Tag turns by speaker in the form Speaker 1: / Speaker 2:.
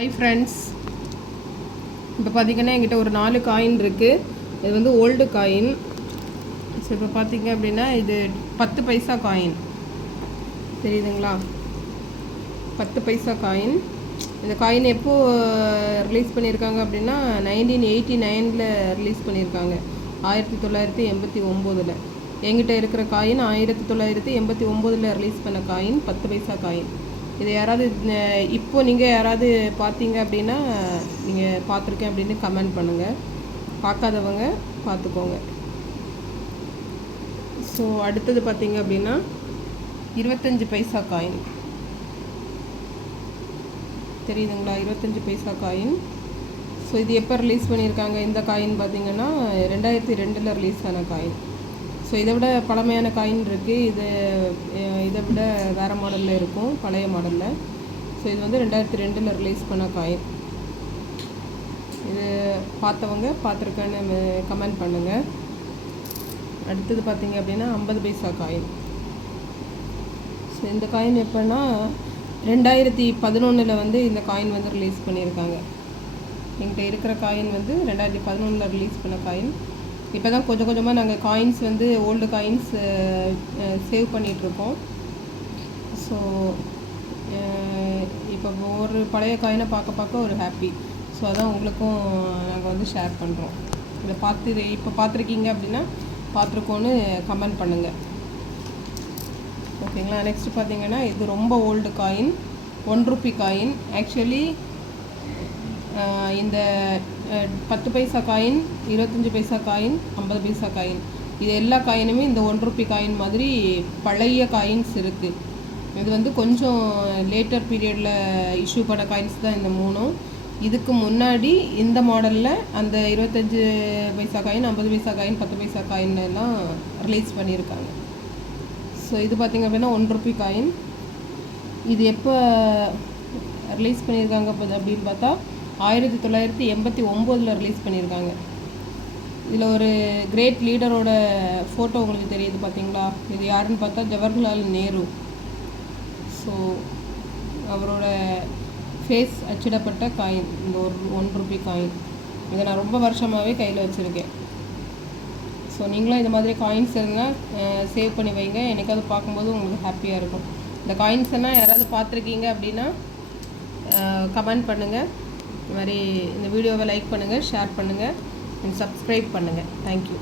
Speaker 1: Hi friends இப்போ பார்த்தீங்கன்னா என்கிட்ட ஒரு நாலு காயின் இருக்குது இது வந்து ஓல்டு காயின் ஸோ இப்போ பார்த்தீங்க அப்படின்னா இது பத்து பைசா காயின் தெரியுதுங்களா? பத்து பைசா காயின் இந்த காயின் எப்போது ரிலீஸ் பண்ணியிருக்காங்க அப்படின்னா நைன்டீன் எயிட்டி நைனில் ரிலீஸ் பண்ணியிருக்காங்க ஆயிரத்தி தொள்ளாயிரத்தி எண்பத்தி ஒம்போதில். என்கிட்ட இருக்கிற காயின் ஆயிரத்தி தொள்ளாயிரத்தி எண்பத்தி ஒம்போதில் ரிலீஸ் பண்ண காயின் பத்து பைசா காயின் இது யாராவது இப்போது இப்போ நீங்கள் யாராவது பார்த்தீங்க அப்படின்னா நீங்கள் பார்த்துருக்கேன் அப்படின்னு கமெண்ட் பண்ணுங்கள் பார்க்காதவங்க பார்த்துக்கோங்க. ஸோ அடுத்தது பார்த்தீங்க அப்படின்னா இருபத்தஞ்சி பைசா காயின் தெரியுதுங்களா? இருபத்தஞ்சி பைசா காயின் ஸோ இது எப்போ ரிலீஸ் பண்ணியிருக்காங்க? இந்த காயின் பார்த்தீங்கன்னா ரெண்டாயிரத்தி ரெண்டில் ரிலீஸ் ஆன காயின் ஸோ இதை விட பழமையான காயின் இருக்குது இது இதை விட வேறு மாடலில் இருக்கும். பழைய மாடலில் ஸோ இது வந்து ரெண்டாயிரத்தி ரெண்டில் ரிலீஸ் பண்ண காயின் இது பார்த்தவங்க பார்த்துருக்கேன்னு கமெண்ட் பண்ணுங்கள் அடுத்தது பார்த்தீங்க அப்படின்னா ஐம்பது பைசா காயின் ஸோ இந்த காயின் எப்போன்னா ரெண்டாயிரத்தி பதினொன்றில் வந்து இந்த காயின் வந்து ரிலீஸ் பண்ணியிருக்காங்க. என்கிட்ட இருக்கிற காயின் வந்து ரெண்டாயிரத்தி பதினொன்றில் ரிலீஸ் பண்ண காயின் இப்போ தான் கொஞ்சம் கொஞ்சமாக நாங்கள் காயின்ஸ் வந்து ஓல்டு காயின்ஸ் சேவ் பண்ணிகிட்ருக்கோம் ஸோ இப்போ ஒரு பழைய காயினை பார்க்க பார்க்க ஒரு ஹாப்பி ஸோ அதான் உங்களுக்கும் நாங்கள் வந்து ஷேர் பண்ணுறோம் இதை பார்த்து இது இப்போ பார்த்துருக்கீங்க அப்படின்னா பார்த்துருக்கோன்னு கமெண்ட் பண்ணுங்கள் ஓகேங்களா நெக்ஸ்ட் பார்த்தீங்கன்னா இது ரொம்ப old coin one rupee coin actually இந்த பத்து பைசா காயின் இருபத்தஞ்சி பைசா காயின் ஐம்பது பைசா காயின் இது எல்லா காயினுமே இந்த ஒன் ருபி காயின் மாதிரி பழைய காயின்ஸ் இருக்குது இது வந்து கொஞ்சம் லேட்டர் பீரியடில் இஷ்யூ பண்ண காயின்ஸ் தான் இந்த மூணும். இதுக்கு முன்னாடி இந்த மாடலில் அந்த இருபத்தஞ்சி பைசா காயின் ஐம்பது பைசா காயின் பத்து பைசா காயின் எல்லாம் ரிலீஸ் பண்ணியிருக்காங்க. ஸோ இது பார்த்திங்க அப்படின்னா ஒன் ருபி காயின் இது எப்போ ரிலீஸ் பண்ணியிருக்காங்க அப்படின்னு பார்த்தா ஆயிரத்தி தொள்ளாயிரத்தி எண்பத்தி ஒம்போதில் ரிலீஸ் பண்ணியிருக்காங்க. இதில் ஒரு கிரேட் லீடரோட ஃபோட்டோ உங்களுக்கு தெரியுது பார்த்தீங்களா இது யாருன்னு பார்த்தா ஜவஹர்லால் நேரு. ஸோ அவரோட ஃபேஸ் அச்சிடப்பட்ட காயின் இந்த ஒரு ஒன் ருபி காயின் இதை நான் ரொம்ப வருஷமாகவே கையில் வச்சுருக்கேன். ஸோ நீங்களும் இந்த மாதிரி காயின்ஸ் இருந்தால் சேவ் பண்ணி வைங்க. என்னைக்காவது பார்க்கும்போது உங்களுக்கு ஹாப்பியாக இருக்கும். இந்த காயின்ஸ் எல்லாம் யாராவது பார்த்துருக்கீங்க அப்படின்னா கமெண்ட் பண்ணுங்கள் இது மாதிரி இந்த வீடியோவை லைக் பண்ணுங்கள் ஷேர் பண்ணுங்கள் அண்ட் சப்ஸ்கிரைப் பண்ணுங்கள் தேங்க்யூ